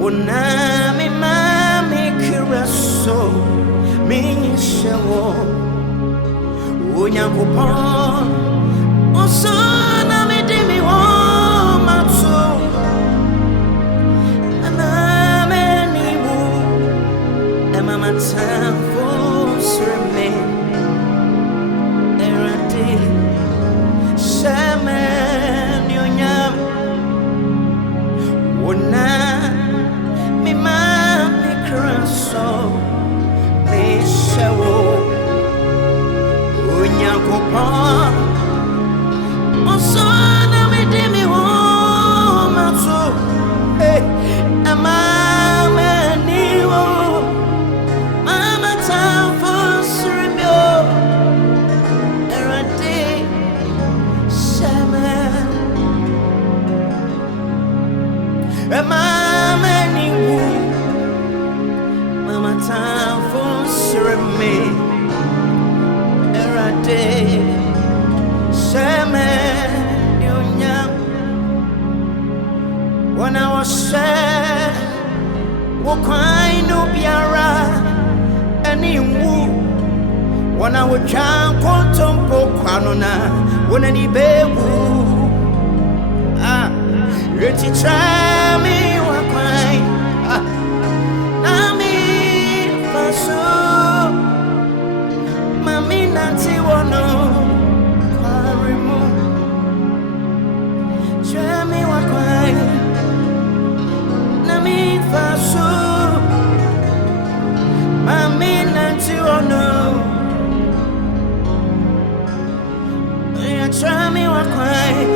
Una mi mami kiraso mi shewo Unyakopon Osana mi dimi wo matso Aname ni mu Emama tamfo sreme Erati Shame nyonyam Una mi mami kiraso mi shewo Unyakopon Osana mi dimi wo matso Amama ni wo Mama tamfo sreme Erati Shame Mama ni wo Mama tamfo sreme Erade Shame Nyonyam Wana washe Wakwaino biara Eni wu Wana wajan kontompo kwanona Wana ni bewu Reti trami wakwai Nami faso Mami nanti wono Kwarimu Trami wakwai Nami faso Mami nanti wono Trami wakwai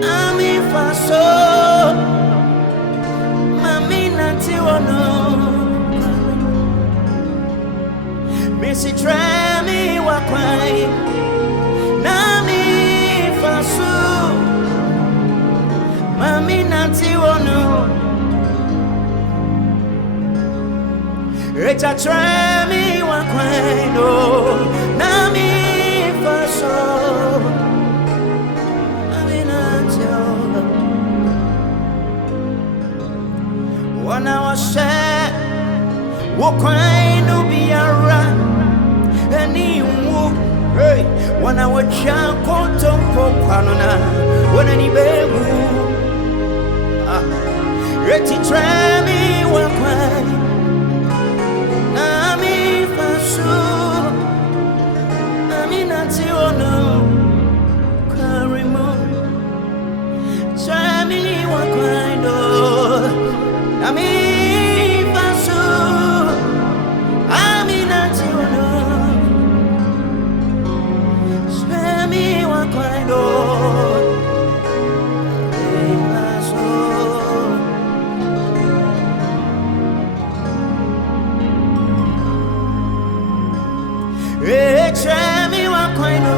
Nami faso Mami nanti wono Missy Trami wakwai Nami faso Mami nanti wono Recha Trami wakwai no Nami faso Mami nanti wono Wana washe Wakwaino biara Eni wu Wana wajan kontompo kwanona Wana ni bewu Reti tremi wakwai Nami faso Nami nanti ono Karimu Tremi wakwai no Nami faso Ami nanti ono Tremi wakwai no Tremi wakwai no